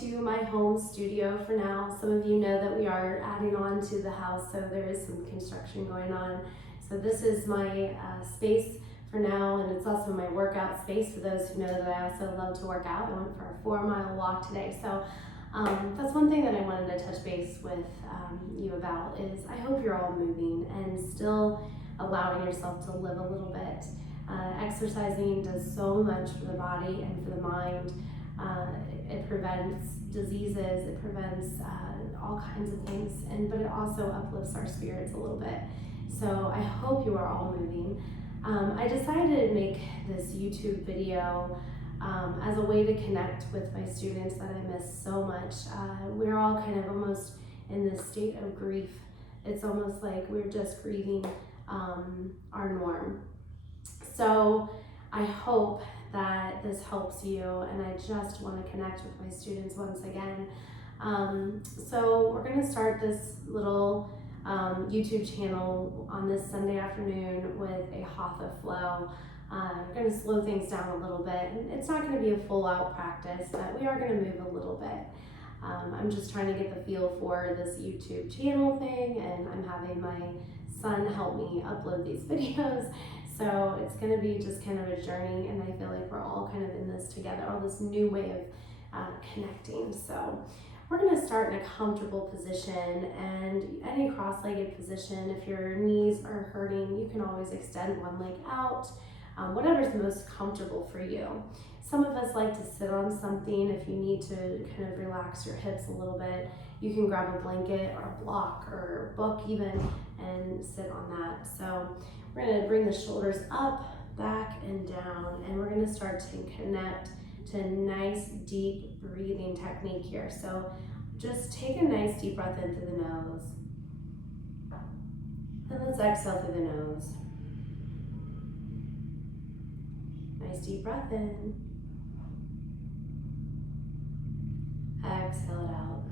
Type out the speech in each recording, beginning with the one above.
to my home studio for now. Some of you know that we are adding on to the house, so there is some construction going on. So this is my space for now, and it's also my workout space for those who know that I also love to work out. I went for a 4-mile walk today, so that's one thing that I wanted to touch base with you about is I hope you're all moving and still allowing yourself to live a little bit. Exercising does so much for the body and for the mind. It prevents diseases, it prevents all kinds of things, but it also uplifts our spirits a little bit. So I hope you are all moving. I decided to make this YouTube video as a way to connect with my students that I miss so much. We're all kind of almost in this state of grief. It's almost like we're just grieving our norm. So I hope that this helps you, and I just want to connect with my students once again. So we're going to start this little YouTube channel on this Sunday afternoon with a Hatha flow. We're going to slow things down a little bit, and it's not going to be a full-out practice, but we are going to move a little bit. I'm just trying to get the feel for this YouTube channel thing, and I'm having my son help me upload these videos. So it's going to be just kind of a journey, and I feel like we're all kind of in this together, all this new way of connecting. So we're going to start in a comfortable position, and any cross-legged position. If your knees are hurting, you can always extend one leg out, whatever's most comfortable for you. Some of us like to sit on something. If you need to kind of relax your hips a little bit, you can grab a blanket or a block or a book even and sit on that. So we're going to bring the shoulders up, back, and down, and we're going to start to connect to a nice deep breathing technique here. So just take a nice deep breath in through the nose, and let's exhale through the nose. Nice deep breath in, exhale it out,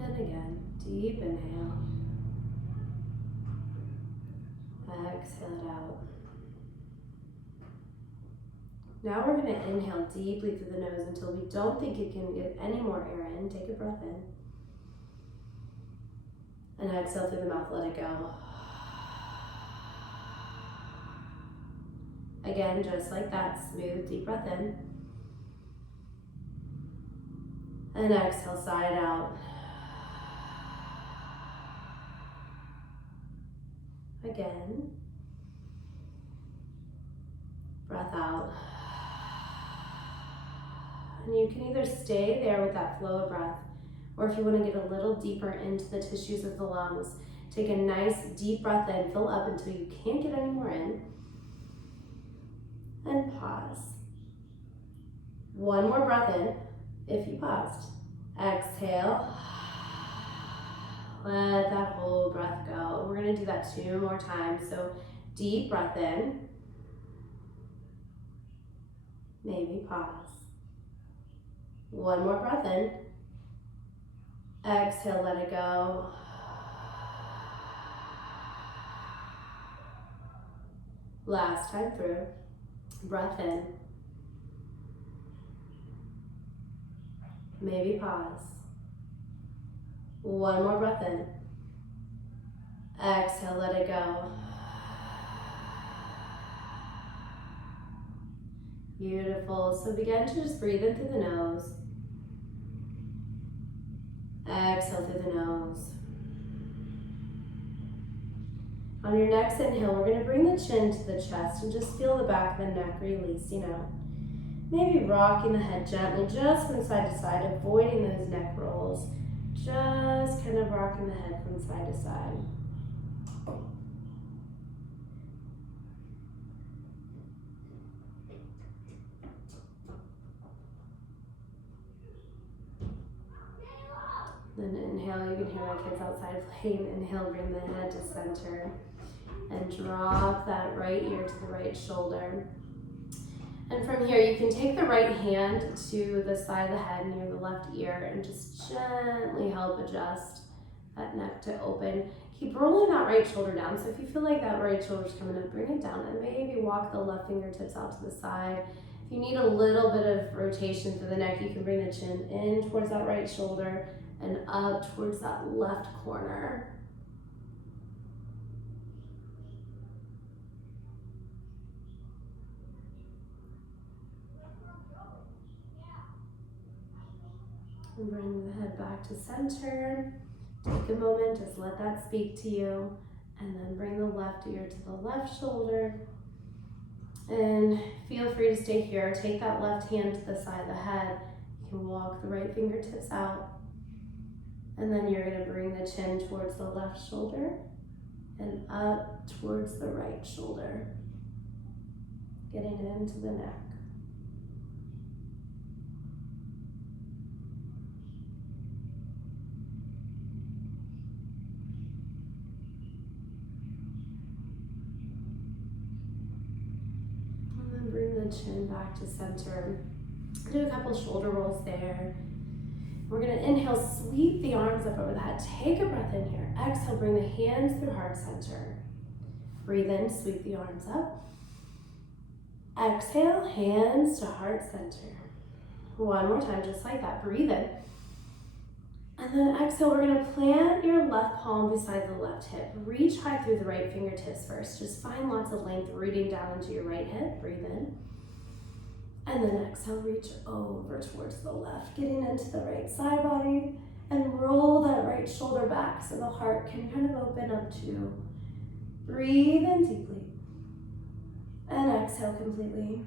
and again, deep inhale, exhale it out. Now we're going to inhale deeply through the nose until we don't think you can get any more air in. Take a breath in. And exhale through the mouth, let it go. Again, just like that, smooth, deep breath in. And exhale, side out. Again. Breath out. And you can either stay there with that flow of breath, or if you want to get a little deeper into the tissues of the lungs, take a nice deep breath in, fill up until you can't get any more in, and pause. One more breath in, if you paused. Exhale. Let that whole breath go. We're going to do that 2 more times. So deep breath in, maybe pause. One more breath in. Exhale, let it go. Last time through. Breath in. Maybe pause. One more breath in. Exhale, let it go. Beautiful. So begin to just breathe in through the nose. Exhale through the nose. On your next inhale, we're going to bring the chin to the chest and just feel the back of the neck releasing out. Maybe rocking the head gently just from side to side, avoiding those neck rolls. Just kind of rocking the head from side to side. Then inhale, you can hear my kids outside playing. Inhale, bring the head to center and drop that right ear to the right shoulder. And from here, you can take the right hand to the side of the head near the left ear and just gently help adjust that neck to open. Keep rolling that right shoulder down. So if you feel like that right shoulder's coming up, bring it down and maybe walk the left fingertips out to the side. If If you need a little bit of rotation through the neck, you can bring the chin in towards that right shoulder and up towards that left corner. And bring the head back to center. Take a moment, just let that speak to you. And then bring the left ear to the left shoulder. And feel free to stay here. Take that left hand to the side of the head. You can walk the right fingertips out. And then you're going to bring the chin towards the left shoulder and up towards the right shoulder. Getting it into the neck. Bring the chin back to center. Do a couple shoulder rolls there. We're going to inhale, sweep the arms up over the head. Take a breath in here. Exhale, bring the hands through heart center. Breathe in, sweep the arms up. Exhale, hands to heart center. One more time, just like that. Breathe in. And then exhale, we're going to plant your left palm beside the left hip. Reach high through the right fingertips first. Just find lots of length rooting down into your right hip. Breathe in. And then exhale, reach over towards the left, getting into the right side body. And roll that right shoulder back so the heart can kind of open up too. Breathe in deeply. And exhale completely.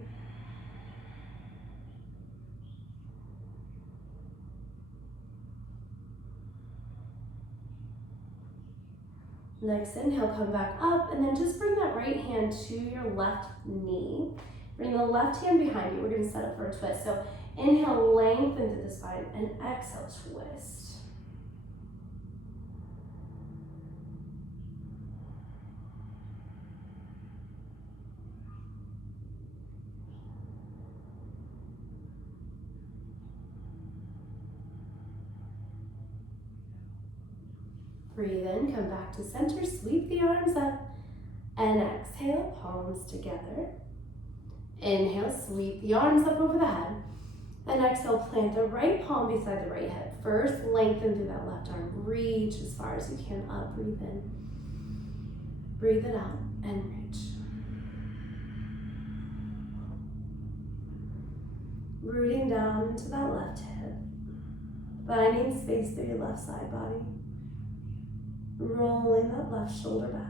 Next inhale, come back up, and then just bring that right hand to your left knee. Bring the left hand behind you. We're going to set up for a twist. So inhale, lengthen through the spine, and exhale, twist. Breathe in, come back to center, sweep the arms up, and exhale, palms together. Inhale, sweep the arms up over the head, and exhale, plant the right palm beside the right hip. First, lengthen through that left arm, reach as far as you can up, breathe in. Breathe it out, and reach. Rooting down into that left hip, finding space through your left side body. Rolling that left shoulder back.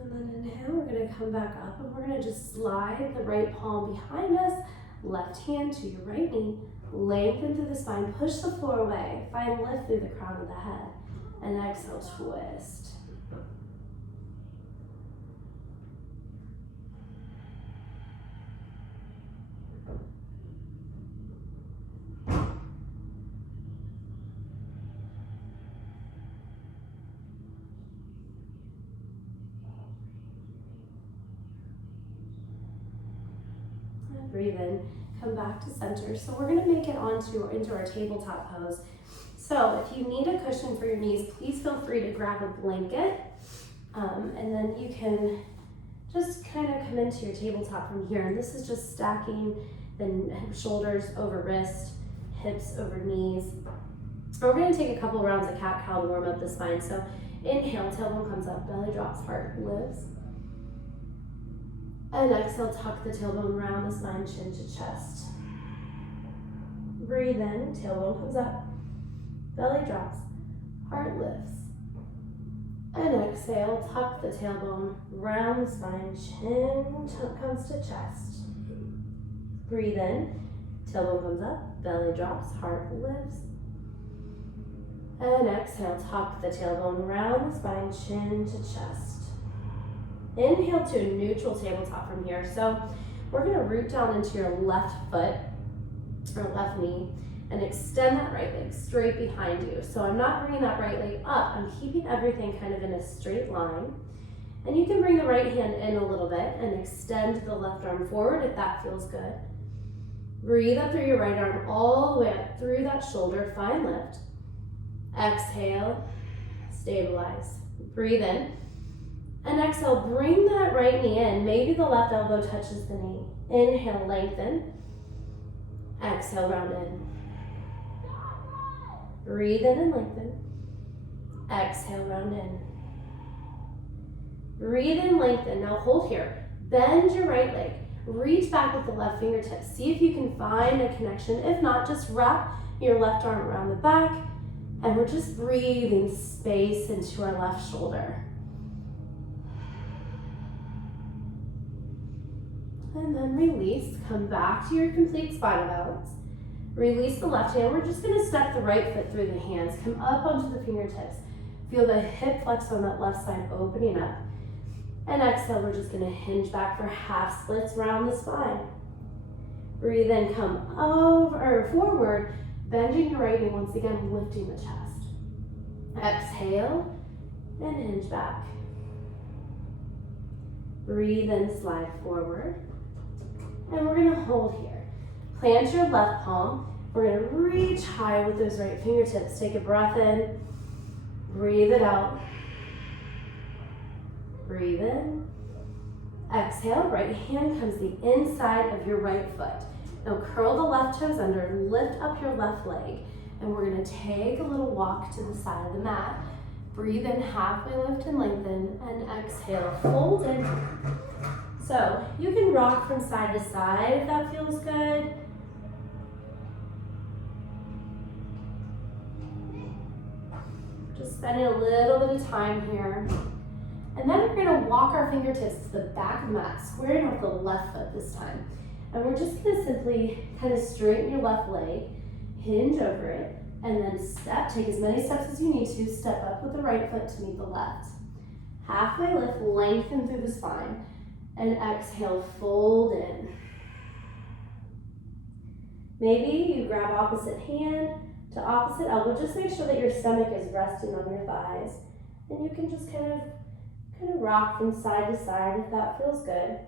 And then inhale, we're going to come back up and we're going to just slide the right palm behind us, left hand to your right knee, lengthen through the spine, push the floor away, find lift through the crown of the head, and exhale, twist. Breathe in, come back to center. So we're going to make it into our tabletop pose. So if you need a cushion for your knees, please feel free to grab a blanket. And then you can just kind of come into your tabletop from here. And this is just stacking the shoulders over wrist, hips over knees. We're going to take a couple rounds of cat-cow to warm up the spine. So inhale, tailbone comes up, belly drops, heart lifts. And exhale, tuck the tailbone around the spine, chin to chest. Breathe in, tailbone comes up, belly drops, heart lifts. And exhale, tuck the tailbone, round the spine, chin comes to chest. Breathe in, tailbone comes up, belly drops, heart lifts. And exhale, tuck the tailbone, round the spine, chin to chest. Inhale to a neutral tabletop from here. So we're going to root down into your left foot or left knee and extend that right leg straight behind you. So I'm not bringing that right leg up. I'm keeping everything kind of in a straight line. And you can bring the right hand in a little bit and extend the left arm forward if that feels good. Breathe up through your right arm all the way up through that shoulder. Find lift. Exhale, stabilize. Breathe in. And exhale, bring that right knee in. Maybe the left elbow touches the knee. Inhale, lengthen. Exhale, round in. Breathe in and lengthen. Exhale, round in. Breathe in, lengthen. Now hold here. Bend your right leg. Reach back with the left fingertips. See if you can find a connection. If not, just wrap your left arm around the back. And we're just breathing space into our left shoulder. And then release. Come back to your complete spinal balance. Release the left hand. We're just going to step the right foot through the hands. Come up onto the fingertips. Feel the hip flex on that left side opening up. And exhale, we're just going to hinge back for half splits around the spine. Breathe in, come over or forward, bending your right knee, once again lifting the chest. Exhale and hinge back. Breathe in, slide forward. And we're going to hold here. Plant your left palm. We're going to reach high with those right fingertips. Take a breath in. Breathe it out. Breathe in. Exhale, right hand comes the inside of your right foot. Now curl the left toes under, lift up your left leg, and we're going to take a little walk to the side of the mat. Breathe in, halfway lift and lengthen, and exhale, fold in. So you can rock from side to side if that feels good. Just spending a little bit of time here. And then we're going to walk our fingertips to the back of the mat, squaring off the left foot this time. And we're just going to simply kind of straighten your left leg, hinge over it, and then take as many steps as you need to, step up with the right foot to meet the left. Halfway lift, lengthen through the spine, and exhale, fold in. Maybe you grab opposite hand to opposite elbow. Just make sure that your stomach is resting on your thighs. And you can just kind of rock from side to side if that feels good.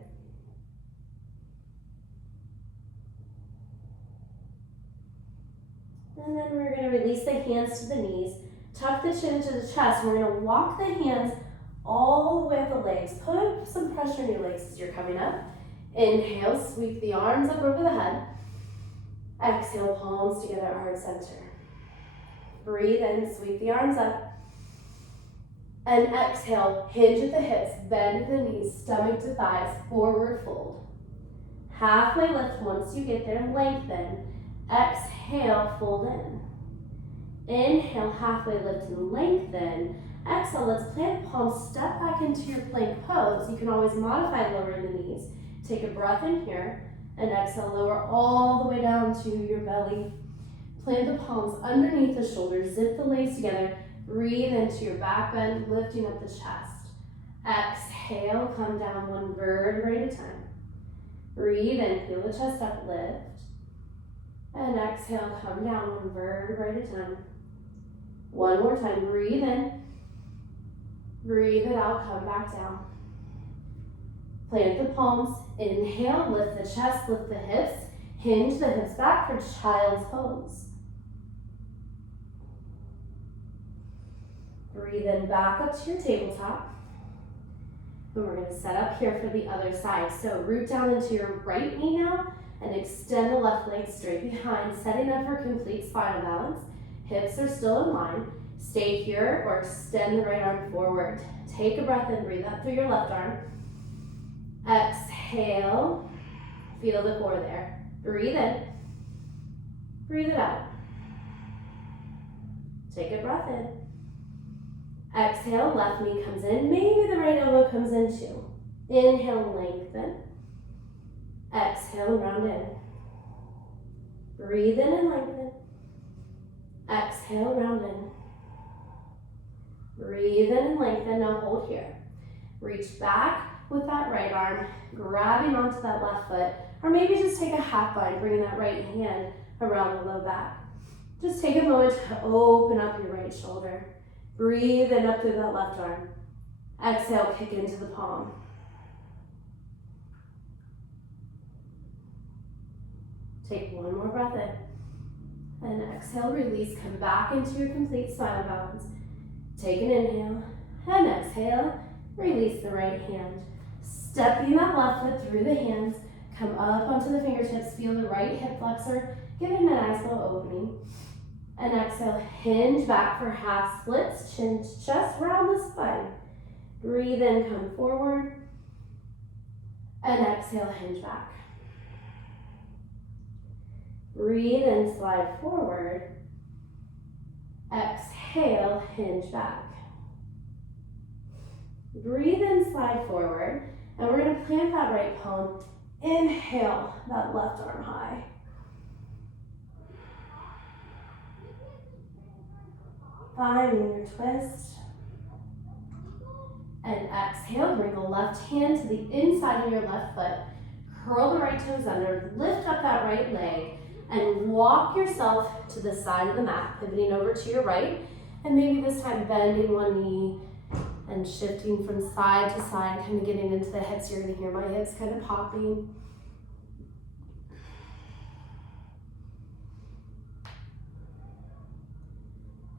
And then we're going to release the hands to the knees, tuck the chin into the chest, and we're going to walk the hands all the way up the legs. Put some pressure in your legs as you're coming up. Inhale, sweep the arms up over the head. Exhale, palms together at heart center. Breathe in, sweep the arms up. And exhale, hinge at the hips, bend the knees, stomach to thighs, forward fold. Halfway lift once you get there, lengthen. Exhale, fold in. Inhale, halfway lift and lengthen. Exhale, let's plant the palms, step back into your plank pose. You can always modify lowering the knees. Take a breath in here, and exhale, lower all the way down to your belly. Plant the palms underneath the shoulders, zip the legs together. Breathe into your back bend, lifting up the chest. Exhale, come down one vertebrae at a time. Breathe in, feel the chest up, lift. And exhale, come down one vertebrae at a time. One more time, breathe in. Breathe it out, come back down. Plant the palms, inhale, lift the chest, lift the hips, hinge the hips back for child's pose. Breathe in back up to your tabletop. And we're going to set up here for the other side. So root down into your right knee now and extend the left leg straight behind, setting up for complete spinal balance. Hips are still in line. Stay here or extend the right arm forward. Take a breath in, breathe up through your left arm. Exhale. Feel the core there. Breathe in. Breathe it out. Take a breath in. Exhale, left knee comes in. Maybe the right elbow comes in too. Inhale, lengthen. Exhale, round in. Breathe in and lengthen. Exhale, round in. Breathe in and lengthen. Now hold here. Reach back with that right arm, grabbing onto that left foot, or maybe just take a half bind, bringing that right hand around the low back. Just take a moment to open up your right shoulder. Breathe in up through that left arm. Exhale, kick into the palm. Take one more breath in. And exhale, release, come back into your complete smile balance. Take an inhale, and exhale, release the right hand. Stepping that left foot through the hands, come up onto the fingertips, feel the right hip flexor, giving a nice little opening. And exhale, hinge back for half splits, chin to chest, round the spine. Breathe in, come forward. And exhale, hinge back. Breathe in, slide forward. Exhale, hinge back. Breathe in, slide forward. And we're going to plant that right palm. Inhale, that left arm high. Finding your twist. And exhale, bring the left hand to the inside of your left foot. Curl the right toes under, lift up that right leg, and walk yourself to the side of the mat, pivoting over to your right. And maybe this time bending one knee and shifting from side to side, kind of getting into the hips. You're gonna hear my hips kind of popping.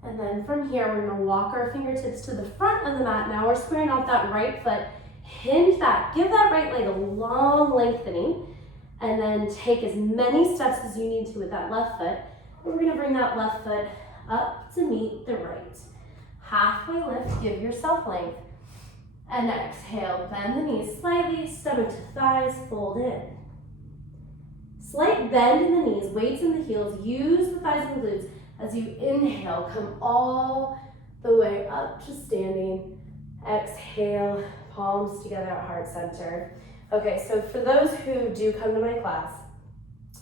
And then from here, we're gonna walk our fingertips to the front of the mat. Now we're squaring off that right foot. Hinge that, give that right leg a long lengthening, and then take as many steps as you need to with that left foot. And we're gonna bring that left foot up to meet the right. Halfway lift, give yourself length. And exhale, bend the knees slightly, stomach to thighs, fold in. Slight bend in the knees, weights in the heels, use the thighs and glutes. As you inhale, come all the way up to standing. Exhale, palms together at heart center. Okay, so for those who do come to my class,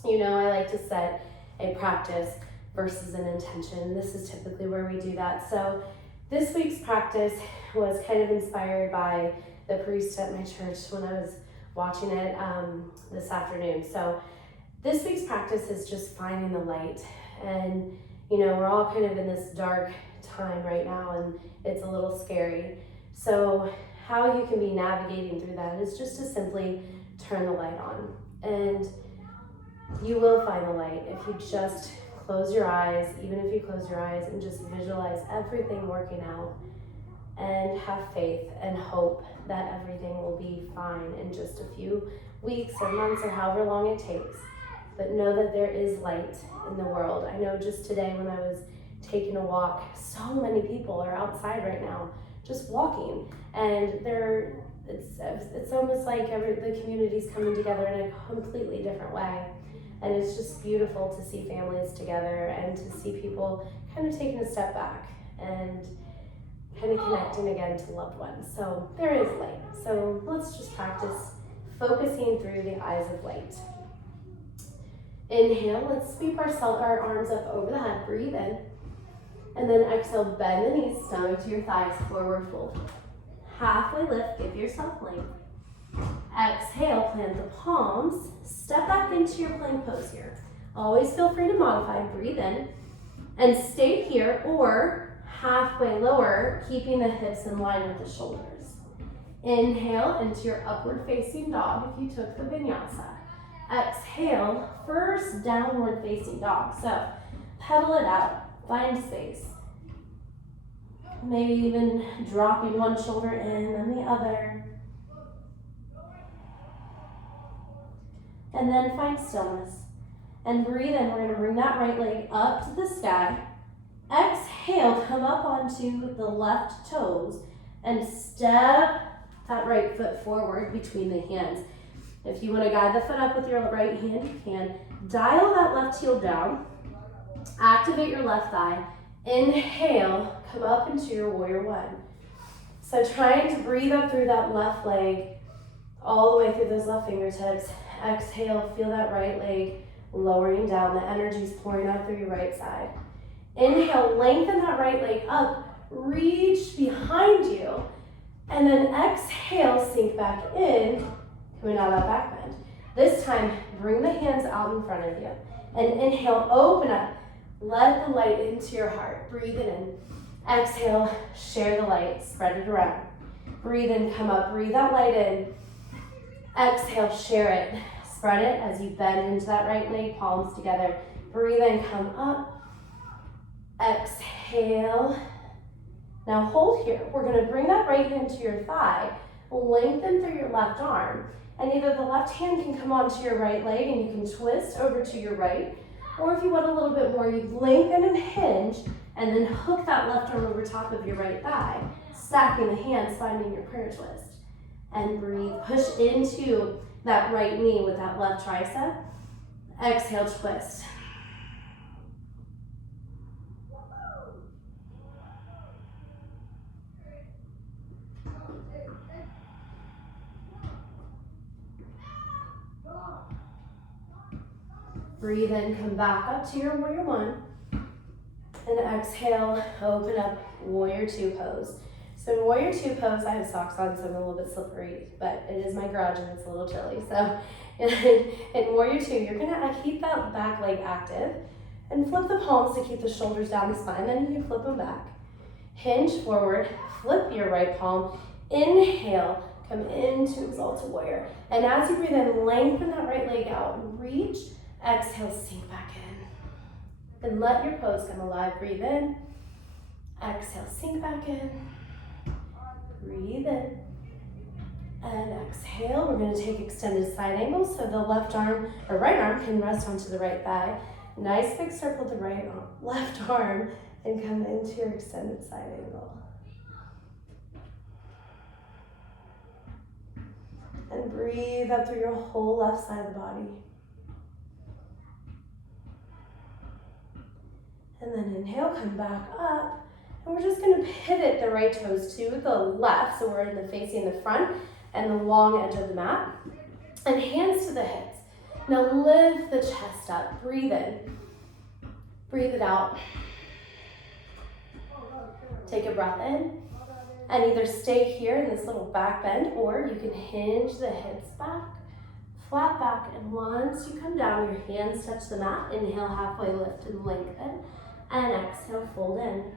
you know I like to set a practice versus an intention. This is typically where we do that. So this week's practice was kind of inspired by the priest at my church when I was watching it this afternoon. So this week's practice is just finding the light. And you know, we're all kind of in this dark time right now, and it's a little scary. So how you can be navigating through that is just to simply turn the light on. And you will find the light if you just close your eyes, even if you close your eyes, and just visualize everything working out and have faith and hope that everything will be fine in just a few weeks or months or however long it takes. But know that there is light in the world. I know just today when I was taking a walk, so many people are outside right now just walking, and it's almost like the community's coming together in a completely different way. And it's just beautiful to see families together and to see people kind of taking a step back and kind of connecting again to loved ones. So there is light. So let's just practice focusing through the eyes of light. Inhale, let's sweep our arms up over the head, breathe in. And then exhale, bend the knees, stomach to your thighs, forward fold. Halfway lift, give yourself length. Exhale, plant the palms, step back into your plank pose here. Always feel free to modify, breathe in, and stay here or halfway lower, keeping the hips in line with the shoulders. Inhale into your upward facing dog if you took the vinyasa. Exhale, first downward facing dog. So pedal it out, find space. Maybe even dropping one shoulder in and the other. And then find stillness. And breathe in, we're gonna bring that right leg up to the sky. Exhale, come up onto the left toes and step that right foot forward between the hands. If you want to guide the foot up with your right hand, you can. Dial that left heel down. Activate your left thigh. Inhale, come up into your warrior one. So trying to breathe up through that left leg, all the way through those left fingertips. Exhale, feel that right leg lowering down. The energy's pouring out through your right side. Inhale, lengthen that right leg up. Reach behind you. And then exhale, sink back in. Coming out of that back bend. This time, bring the hands out in front of you. And inhale, open up. Let the light into your heart. Breathe it in. Exhale, share the light. Spread it around. Breathe in, come up. Breathe that light in. Exhale, share it. Spread it as you bend into that right leg, palms together. Breathe in, come up. Exhale. Now hold here. We're gonna bring that right hand to your thigh, lengthen through your left arm, and either the left hand can come onto your right leg and you can twist over to your right, or if you want a little bit more, you lengthen and hinge, and then hook that left arm over top of your right thigh, stacking the hands, finding your prayer twist. And breathe, push into that right knee with that left tricep. Exhale, twist. Breathe in, come back up to your warrior one. And exhale, open up, warrior two pose. So in warrior two pose, I have socks on, so I'm a little bit slippery, but it is my garage and it's a little chilly. So in warrior two, you're gonna keep that back leg active and flip the palms to keep the shoulders down the spine. Then you can flip them back. Hinge forward, flip your right palm, inhale, come into exalted warrior. And as you breathe in, lengthen that right leg out, reach, exhale, sink back in. And let your pose come alive. Breathe in, exhale, sink back in. Breathe in, and exhale. We're gonna take extended side angles, so the left arm, or right arm can rest onto the right thigh. Nice big circle to right arm, left arm, and come into your extended side angle. And breathe up through your whole left side of the body. And then inhale, come back up. And we're just gonna pivot the right toes to the left, so we're in the facing the front and the long edge of the mat. And hands to the hips. Now lift the chest up, breathe in, breathe it out. Take a breath in, and either stay here in this little back bend, or you can hinge the hips back, flat back, and once you come down, your hands touch the mat. Inhale, halfway lift and lengthen, and exhale, fold in.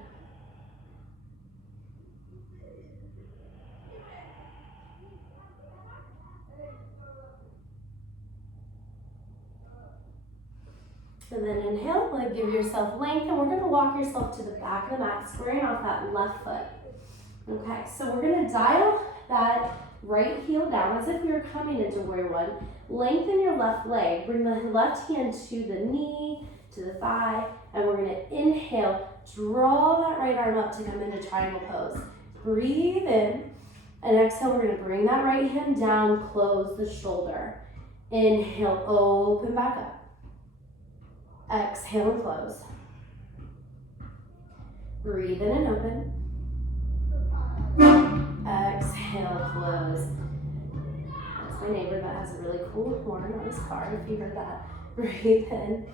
And then inhale, like give yourself length, and we're gonna walk yourself to the back of the mat, squaring off that left foot. Okay, so we're gonna dial that right heel down as if you're coming into warrior one. Lengthen your left leg, bring the left hand to the knee, to the thigh, and we're gonna inhale, draw that right arm up to come into triangle pose. Breathe in, and exhale, we're gonna bring that right hand down, close the shoulder. Inhale, open back up. Exhale and close. Breathe in and open. Exhale, close. That's my neighbor that has a really cool horn on his car, if you heard that. Breathe in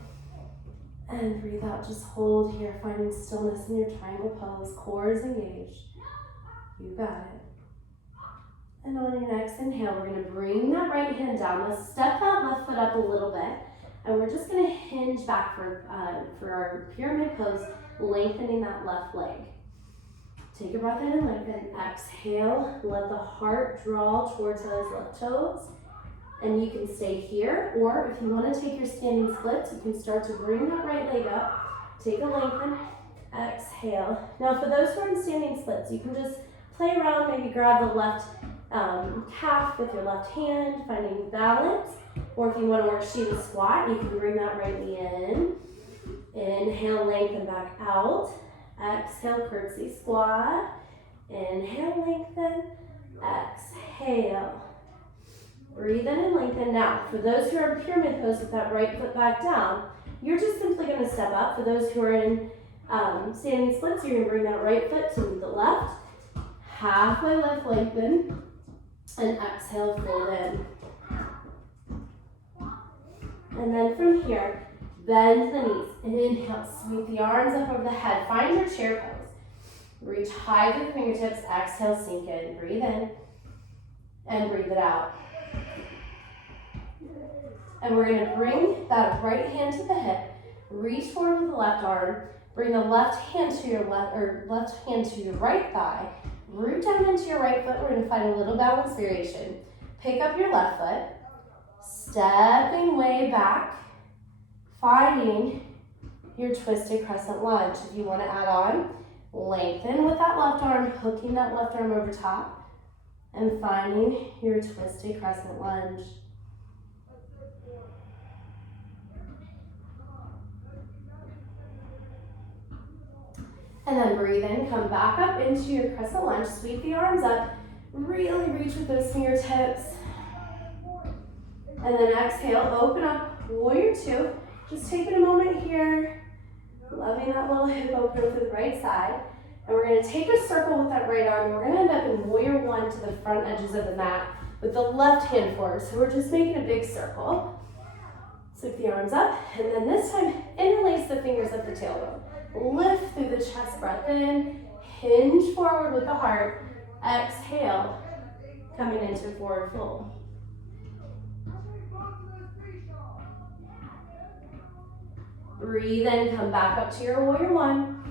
and breathe out. Just hold here, finding stillness in your triangle pose. Core is engaged. You got it. And on your next inhale, we're gonna bring that right hand down. Let's step that left foot up a little bit. And we're just gonna hinge back for our pyramid pose, lengthening that left leg. Take a breath in and lengthen. Exhale, let the heart draw towards those left toes. And you can stay here, or if you wanna take your standing splits, you can start to bring that right leg up. Take a lengthen, exhale. Now for those who are in standing splits, you can just play around, maybe grab the left calf with your left hand, finding balance. Or if you want to work Shiva squat, you can bring that right knee in. Inhale, lengthen back out. Exhale, curtsy squat. Inhale, lengthen. Exhale. Breathe in and lengthen. Now, for those who are in pyramid pose with that right foot back down, you're just simply going to step up. For those who are in standing splits, you're going to bring that right foot to the left. Halfway lift, lengthen. And exhale, fold in. And then from here, bend the knees. Inhale, sweep the arms up over the head. Find your chair pose. Reach high through the fingertips. Exhale, sink in. Breathe in and breathe it out. And we're going to bring that right hand to the hip. Reach forward with the left arm. Bring the left hand to your left hand to your right thigh. Root down into your right foot. We're going to find a little balance variation. Pick up your left foot. Stepping way back, finding your twisted crescent lunge. If you want to add on, lengthen with that left arm, hooking that left arm over top, and finding your twisted crescent lunge. And then breathe in, come back up into your crescent lunge, sweep the arms up, really reach with those fingertips. And then exhale, open up, warrior two. Just taking a moment here, loving that little hip opener to the right side. And we're gonna take a circle with that right arm. We're gonna end up in warrior one to the front edges of the mat with the left hand forward. So we're just making a big circle. Sweep the arms up, and then this time, interlace the fingers at the tailbone. Lift through the chest, breath in, hinge forward with the heart. Exhale, coming into forward fold. Breathe in, come back up to your warrior one.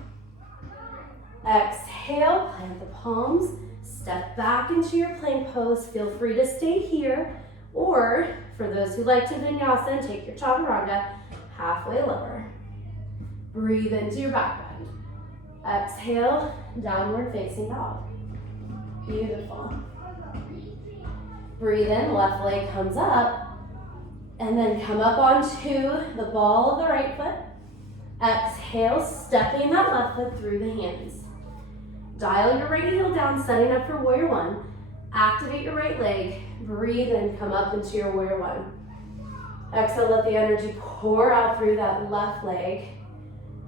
Exhale, plant the palms, step back into your plank pose. Feel free to stay here, or for those who like to vinyasa, take your chaturanga halfway lower. Breathe into your back bend. Exhale, downward facing dog. Beautiful. Breathe in, left leg comes up, and then come up onto the ball of the right foot. Exhale, stepping that left foot through the hands. Dial your right heel down, setting up for warrior one. Activate your right leg. Breathe in, come up into your warrior one. Exhale, let the energy pour out through that left leg.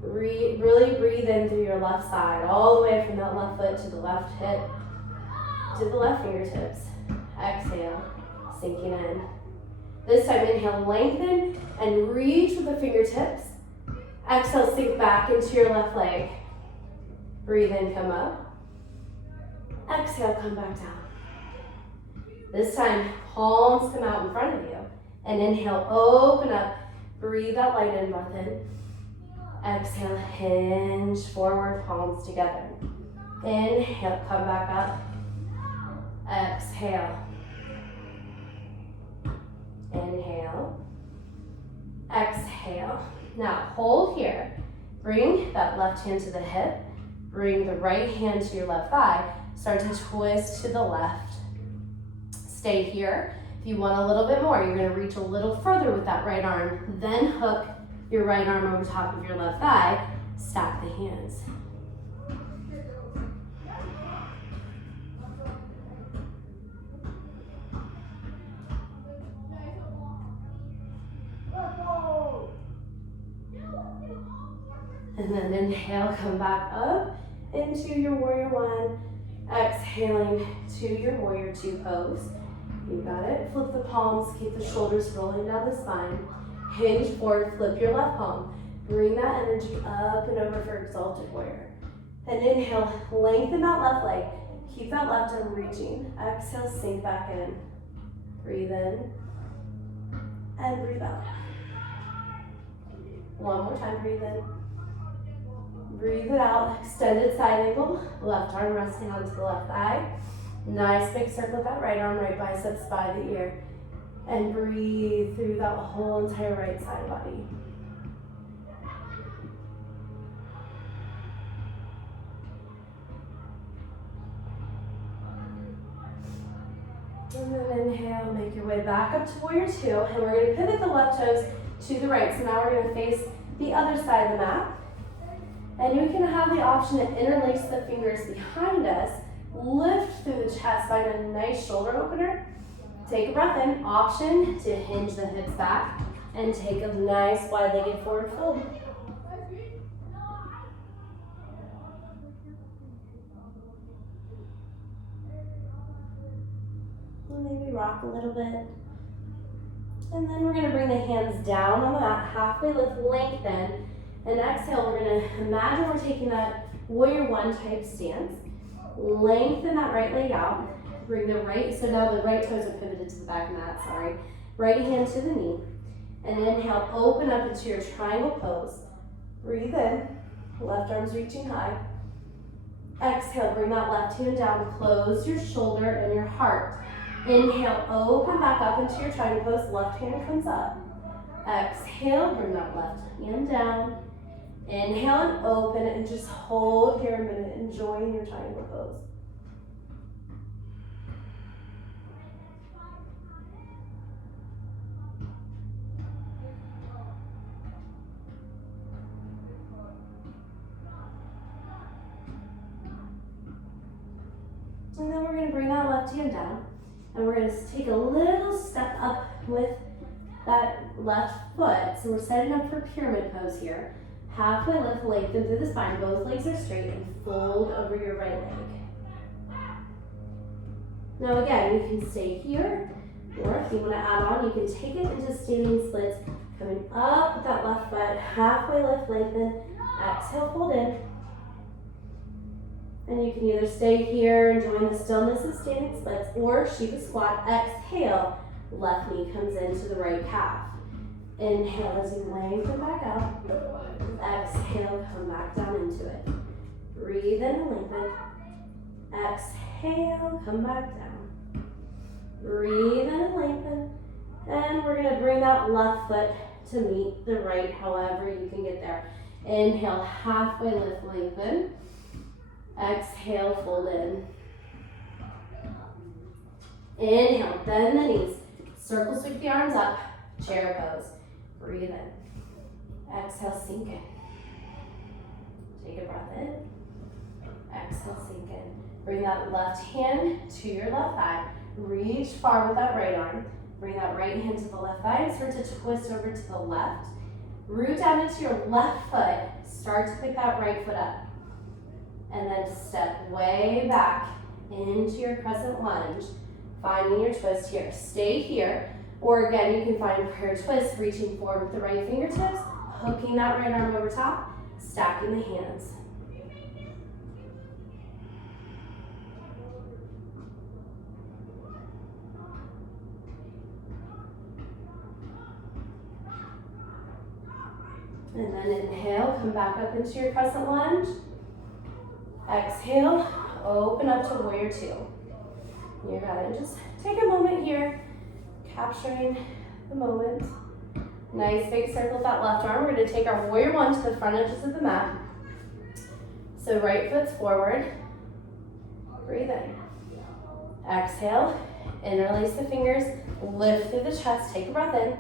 Really breathe in through your left side, all the way from that left foot to the left hip, to the left fingertips. Exhale, sinking in. This time, inhale, lengthen and reach with the fingertips. Exhale, sink back into your left leg. Breathe in, come up. Exhale, come back down. This time, palms come out in front of you. And inhale, open up. Breathe that light in, breath in. Exhale, hinge forward, palms together. Inhale, come back up. Exhale. Inhale. Exhale. Now hold here. Bring that left hand to the hip. Bring the right hand to your left thigh. Start to twist to the left. Stay here. If you want a little bit more, you're going to reach a little further with that right arm. Then hook your right arm over top of your left thigh. Stack the hands. And then inhale, come back up into your warrior one. Exhaling to your warrior two pose. You got it. Flip the palms, keep the shoulders rolling down the spine. Hinge forward, flip your left palm. Bring that energy up and over for exalted warrior. And inhale, lengthen that left leg. Keep that left arm reaching. Exhale, sink back in. Breathe in and breathe out. One more time, breathe in. Breathe it out, extended side angle, left arm resting onto the left thigh. Nice big circle with that right arm, right biceps by the ear. And breathe through that whole entire right side body. And then inhale, make your way back up to warrior two. And we're going to pivot the left toes to the right. So now we're going to face the other side of the mat. And you can have the option to interlace the fingers behind us, lift through the chest, find a nice shoulder opener. Take a breath in, option to hinge the hips back, and take a nice wide-legged forward fold. Maybe rock a little bit. And then we're going to bring the hands down on the mat, halfway lift, lengthen. And exhale, we're going to imagine we're taking that warrior one type stance. Lengthen that right leg out. Bring the right, so now the right toes are pivoted to the back of the mat, sorry. Right hand to the knee. And inhale, open up into your triangle pose. Breathe in, left arm's reaching high. Exhale, bring that left hand down, close your shoulder and your heart. Inhale, open back up into your triangle pose, left hand comes up. Exhale, bring that left hand down. Inhale and open and just hold here a minute, enjoying your triangle pose. And then we're going to bring that left hand down, and we're going to take a little step up with that left foot. So we're setting up for pyramid pose here. Halfway lift, lengthen through the spine. Both legs are straight and fold over your right leg. Now again, you can stay here, or if you want to add on, you can take it into standing splits. Coming up with that left foot, halfway lift, lengthen, exhale, fold in. And you can either stay here, enjoying the stillness of standing splits, or Shiva squat, exhale, left knee comes into the right calf. Inhale as you lengthen back out. Exhale, come back down into it. Breathe in and lengthen. Exhale, come back down. Breathe in and lengthen. And we're going to bring that left foot to meet the right, however you can get there. Inhale, halfway lift, lengthen. Exhale, fold in. Inhale, bend the knees. Circle, sweep the arms up. Chair pose. Breathe in. Exhale, sink in. Take a breath in. Exhale, sink in. Bring that left hand to your left thigh. Reach far with that right arm. Bring that right hand to the left thigh and start to twist over to the left. Root down into your left foot. Start to pick that right foot up. And then step way back into your crescent lunge, finding your twist here. Stay here, or again, you can find prayer twist, reaching forward with the right fingertips, hooking that right arm over top, stacking the hands. And then inhale, come back up into your crescent lunge. Exhale, open up to warrior two. You got it. Just take a moment here, capturing the moment. Nice big circle with that left arm. We're going to take our warrior one to the front edges of the mat. So right foot's forward. Breathe in. Exhale, interlace the fingers, lift through the chest, take a breath in,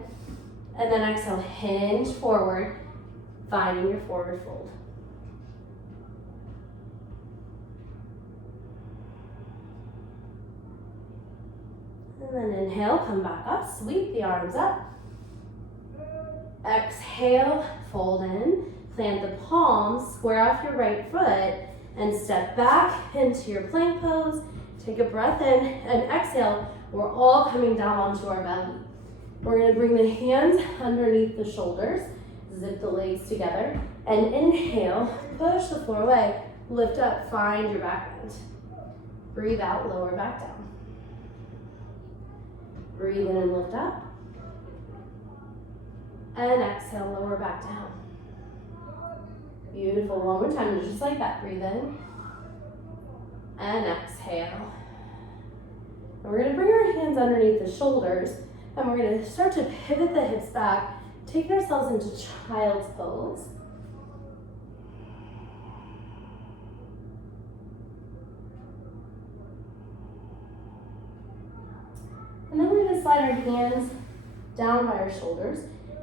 and then exhale, hinge forward, finding your forward fold. And then inhale, come back up, sweep the arms up. Exhale, fold in, plant the palms, square off your right foot, and step back into your plank pose. Take a breath in, and exhale, we're all coming down onto our belly. We're gonna bring the hands underneath the shoulders, zip the legs together, and inhale, push the floor away, lift up, find your back bend. Breathe out, lower back down. Breathe in and lift up. And exhale, lower back down. Beautiful. One more time, just like that. Breathe in. And exhale. And we're going to bring our hands underneath the shoulders. And we're going to start to pivot the hips back, taking ourselves into child's pose. And then we're going to slide our hands down by our shoulders.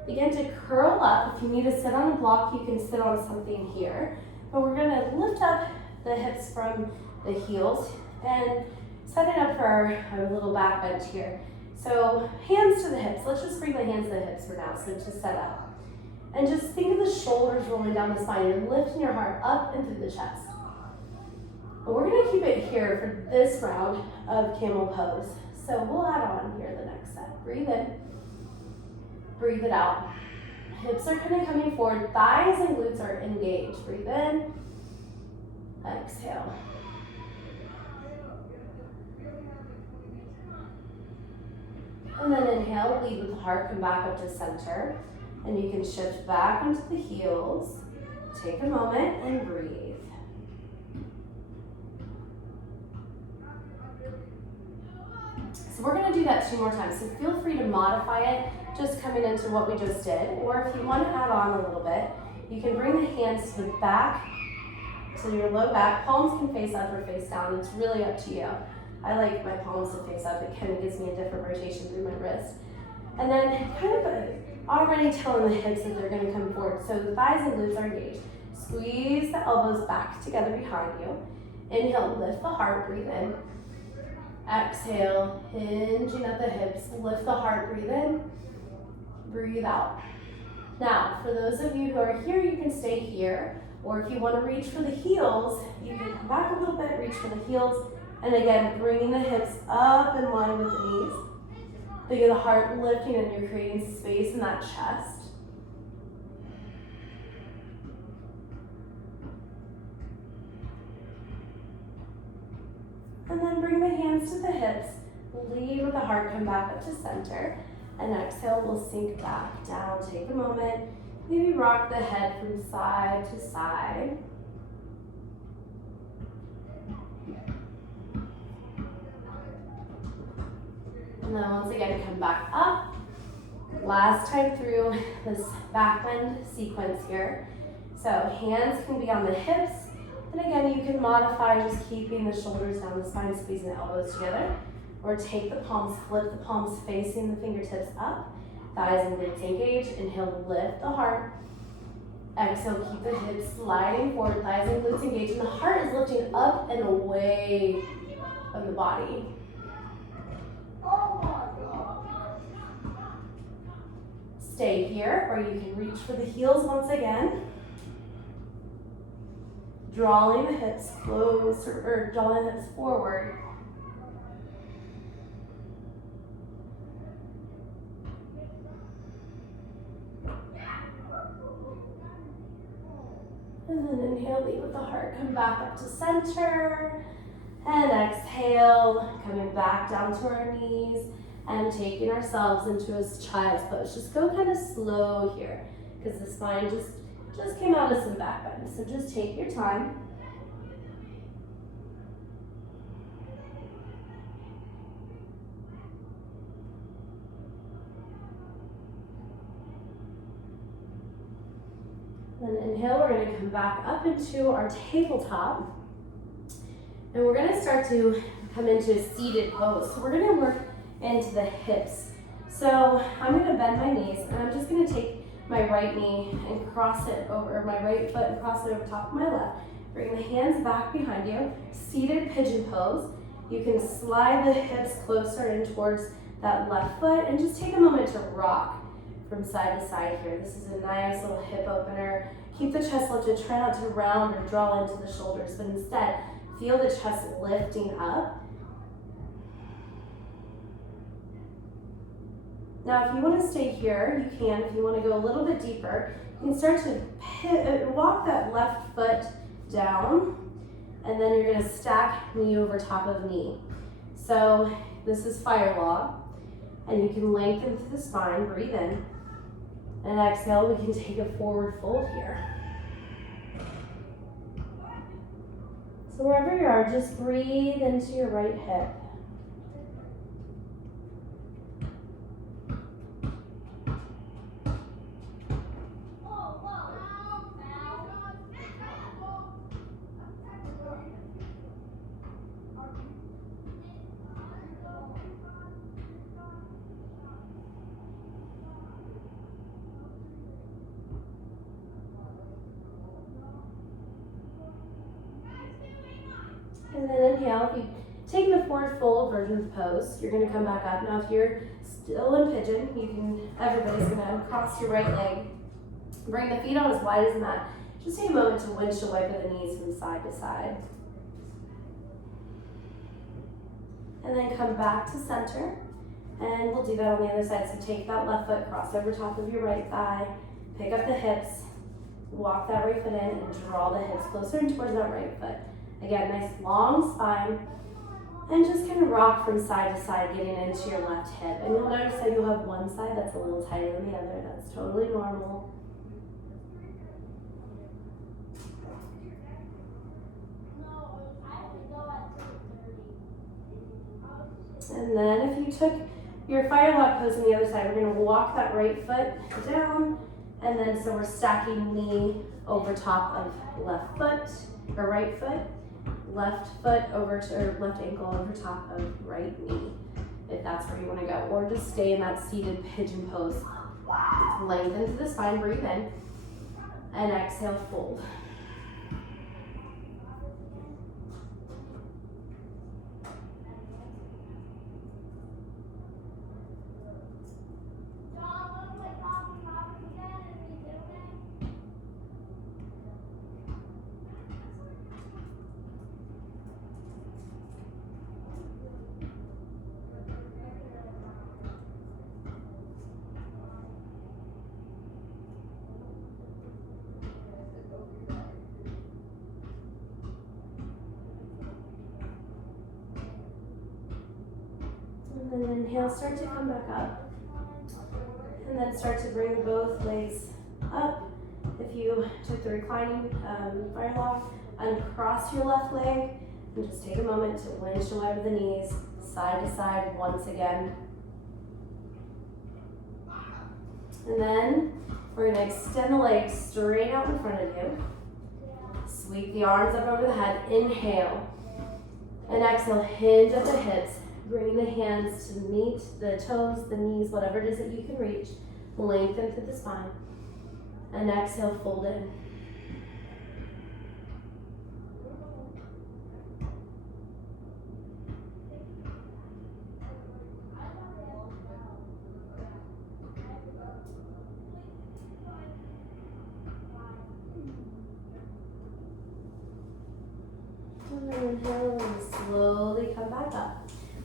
Begin to curl up. If you need to sit on a block, you can sit on something here. But we're going to lift up the hips from the heels and set it up for our little back bend here. So hands to the hips. Let's just bring the hands to the hips for now, so to set up. And just think of the shoulders rolling down the spine and lifting your heart up and through the chest. But we're going to keep it here for this round of camel pose. So we'll add on here the next set. Breathe in. Breathe it out. Hips are kind of coming forward. Thighs and glutes are engaged. Breathe in. Exhale. And then inhale, lead with the heart, come back up to center. And you can shift back onto the heels. Take a moment and breathe. So we're going to do that 2 more times. So feel free to modify it, just coming into what we just did. Or if you want to add on a little bit, You can bring the hands to the back, to your low back. Palms can face up or face down. It's really up to you. I like my palms to face up. It kind of gives me a different rotation through my wrist. And then kind of already telling the hips that they're going to come forward. So the thighs and glutes are engaged. Squeeze the elbows back together behind you. Inhale, lift the heart, breathe in. Exhale, hinging at the hips, lift the heart, breathe in. Breathe out. Now, for those of you who are here, you can stay here. Or if you want to reach for the heels, you can come back a little bit, reach for the heels. And again, bringing the hips up in line with the knees. Think of the heart lifting and you're creating space in that chest. And then bring the hands to the hips. Lead with the heart, come back up to center. And exhale, we'll sink back down. Take a moment. Maybe rock the head from side to side. And then once again, come back up. Last time through this back bend sequence here. So hands can be on the hips. And again, you can modify just keeping the shoulders down the spine, squeezing the elbows together. Or take the palms, flip the palms facing the fingertips up. Thighs and glutes engage. Inhale, lift the heart. Exhale, keep the hips sliding forward. Thighs and glutes engage. And the heart is lifting up and away from the body. Stay here, or you can reach for the heels once again. Drawing the hips closer, or drawing the hips forward. And then inhale, lead with the heart. Come back up to center. And exhale, coming back down to our knees and taking ourselves into a child's pose. Just go kind of slow here because the spine just came out of some back bend. So just take your time. Then inhale, we're going to come back up into our tabletop. And we're going to start to come into a seated pose. So we're going to work into the hips. So I'm going to bend my knees and I'm just going to take my right knee and cross it over, my right foot and cross it over top of my left. Bring the hands back behind you. Seated pigeon pose. You can slide the hips closer in towards that left foot and just take a moment to rock from side to side here. This is a nice little hip opener. Keep the chest lifted. Try not to round or draw into the shoulders, but instead feel the chest lifting up. Now, if you want to stay here, you can. If you want to go a little bit deeper, you can start to walk that left foot down, and then you're going to stack knee over top of knee. So this is fire log, and you can lengthen through the spine. Breathe in, and exhale. We can take a forward fold here. So wherever you are, just breathe into your right hip. And then inhale, if you take the forward fold version of the pose, you're going to come back up. Now if you're still in pigeon, everybody's going to cross your right leg. Bring the feet out as wide as the mat. Just take a moment to windshield wiper the knees from side to side. And then come back to center. And we'll do that on the other side. So take that left foot, cross over top of your right thigh, pick up the hips, walk that right foot in, and draw the hips closer in towards that right foot. Again, nice long spine, and just kind of rock from side to side, getting into your left hip. And you'll notice that you'll have one side that's a little tighter than the other. That's totally normal. And then if you took your fire lock pose on the other side, we're going to walk that right foot down And then so we're stacking knee over top of left foot or right foot, left foot over to, or left ankle over top of right knee, if that's where you want to go, or just stay in that seated pigeon pose. Lengthen through the spine, breathe in, and exhale, fold. And then inhale, start to come back up. And then start to bring both legs up. If you took the reclining fire log, uncross your left leg and just take a moment to windshield over the knees, side to side once again. And then we're going to extend the legs straight out in front of you. Sweep the arms up over the head. Inhale. And exhale, hinge at the hips. Bring the hands to meet the toes, the knees, whatever it is that you can reach. Lengthen through the spine. And exhale, fold in. And then inhale and slowly come back up.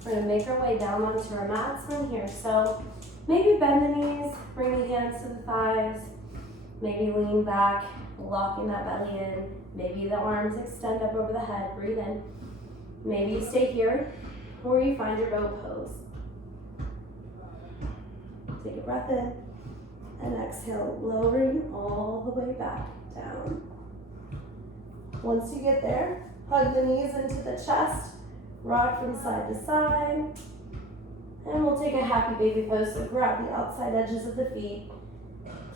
We're going to make our way down onto our mats from here. So maybe bend the knees, bring the hands to the thighs, maybe lean back, locking that belly in. Maybe the arms extend up over the head, breathe in. Maybe you stay here, or you find your boat pose. Take a breath in, and exhale, lowering all the way back down. Once you get there, hug the knees into the chest, rock from side to side, and we'll take a happy baby pose. So grab the outside edges of the feet,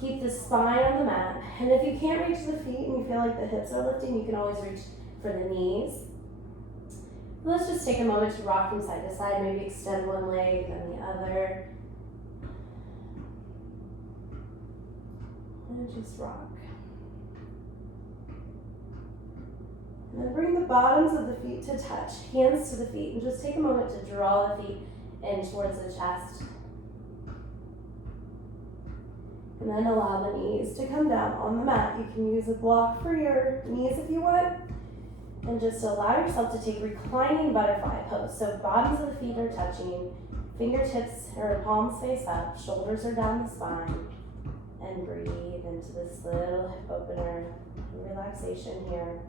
keep the spine on the mat, and if you can't reach the feet and you feel like the hips are lifting, you can always reach for the knees. Let's just take a moment to rock from side to side, maybe extend one leg, then the other, and just rock. And then bring the bottoms of the feet to touch, hands to the feet, and just take a moment to draw the feet in towards the chest. And then allow the knees to come down on the mat. You can use a block for your knees if you want. And just allow yourself to take reclining butterfly pose. So bottoms of the feet are touching, fingertips or palms face up, shoulders are down the spine. And breathe into this little hip opener, relaxation here.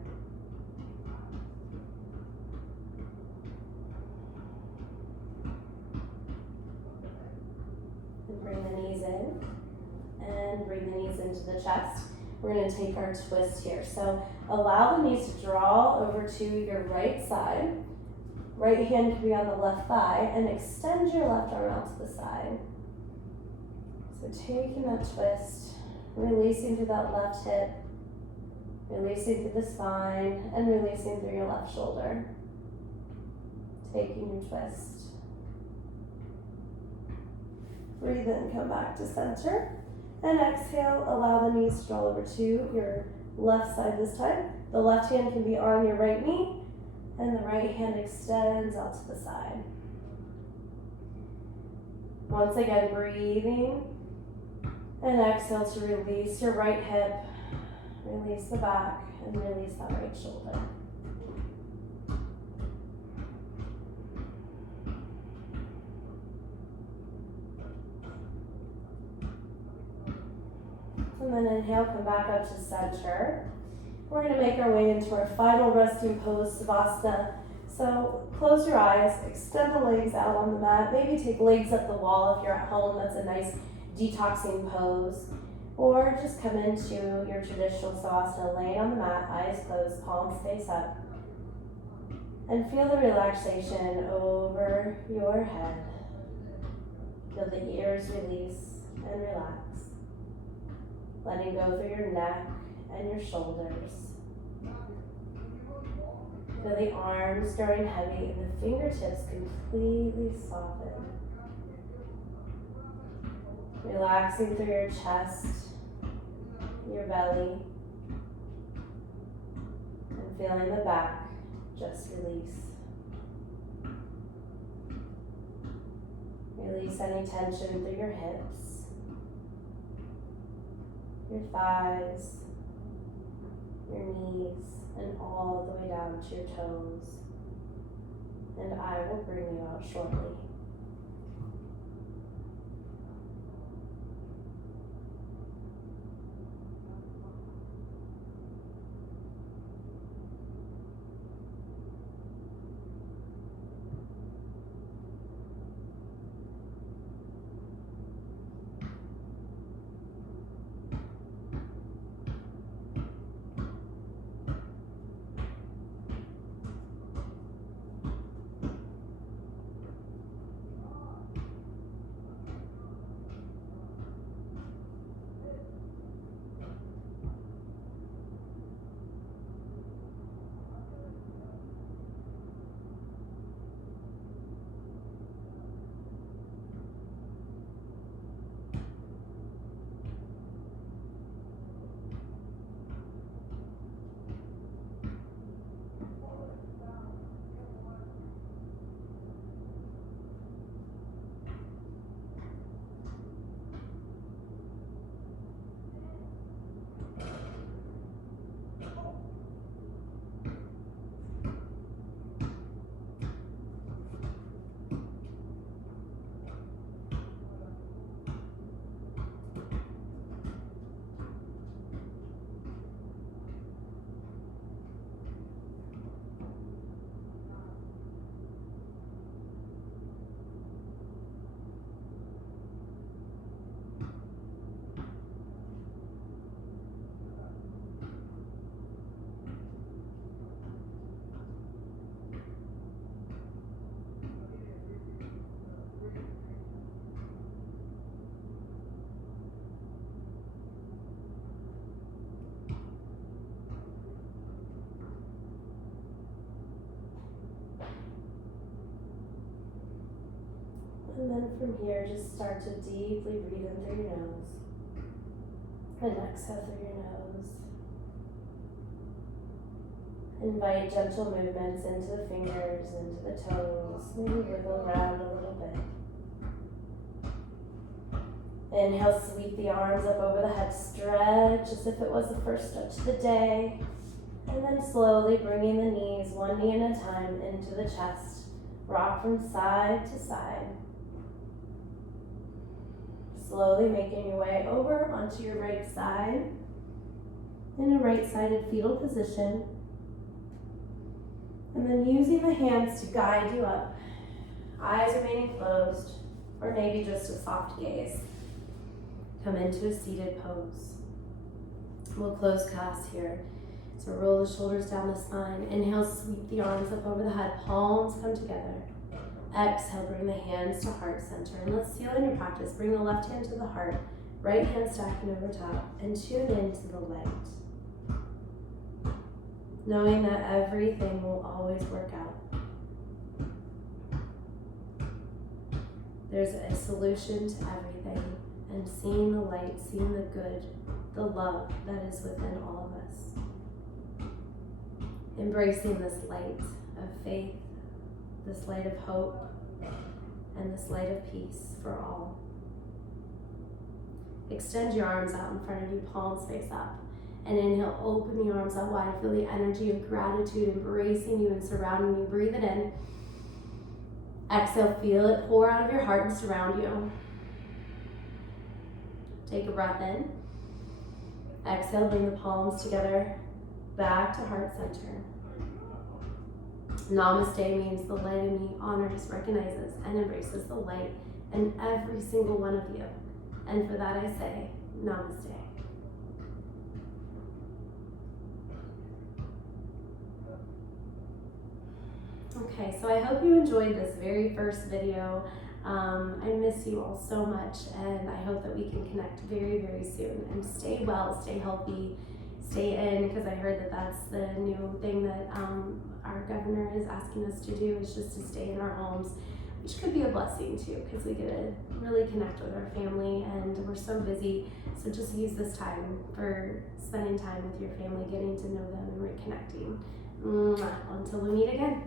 And bring the knees in. And bring the knees into the chest. We're going to take our twist here. So allow the knees to draw over to your right side. Right hand can be on the left thigh, and extend your left arm out to the side. So taking that twist, releasing through that left hip, releasing through the spine, and releasing through your left shoulder. Taking your twist. Breathe in, come back to center. And exhale, allow the knees to draw over to your left side this time. The left hand can be on your right knee, and the right hand extends out to the side. Once again, breathing. And exhale to release your right hip, release the back, and release that right shoulder. And then inhale, come back up to center. We're going to make our way into our final resting pose, Savasana. So close your eyes, extend the legs out on the mat. Maybe take legs up the wall if you're at home. That's a nice detoxing pose. Or just come into your traditional Savasana, laying on the mat, eyes closed, palms face up. And feel the relaxation over your head. Feel the ears release and relax. letting go through your neck and your shoulders. Feel the arms growing heavy and the fingertips completely soften. Relaxing through your chest, your belly, and feeling the back just release. Release any tension through your hips, your thighs, your knees, and all the way down to your toes. And I will bring you out shortly. And then from here, just start to deeply breathe in through your nose. And exhale through your nose. Invite gentle movements into the fingers, into the toes. Maybe wiggle around a little bit. Inhale, sweep the arms up over the head. Stretch as if it was the first stretch of the day. And then slowly bringing the knees, one knee at a time, into the chest. Rock from side to side. Slowly making your way over onto your right side in a right-sided fetal position. And then using the hands to guide you up. Eyes remaining closed, or maybe just a soft gaze. Come into a seated pose. We'll close class here. So roll the shoulders down the spine. Inhale, sweep the arms up over the head. Palms come together. Exhale, bring the hands to heart center. And let's seal in your practice. Bring the left hand to the heart. Right hand stacking over top. And tune into the light. Knowing that everything will always work out. There's a solution to everything. And seeing the light, seeing the good, the love that is within all of us. Embracing this light of faith, this light of hope, and this light of peace for all. Extend your arms out in front of you, palms face up. And inhale, open the arms out wide. Feel the energy of gratitude embracing you and surrounding you. Breathe it in. Exhale, feel it pour out of your heart and surround you. Take a breath in. Exhale, bring the palms together, back to heart center. Namaste means the light in me honors, recognizes, and embraces the light in every single one of you. And for that I say, Namaste. Okay, so I hope you enjoyed this very first video I miss you all so much, and I hope that we can connect very, very soon. And stay well, stay healthy, stay in, because I heard that that's the new thing that our governor is asking us to do, is just to stay in our homes, which could be a blessing too, because we get to really connect with our family, and we're so busy. So just use this time for spending time with your family, getting to know them, and reconnecting. Until we meet again.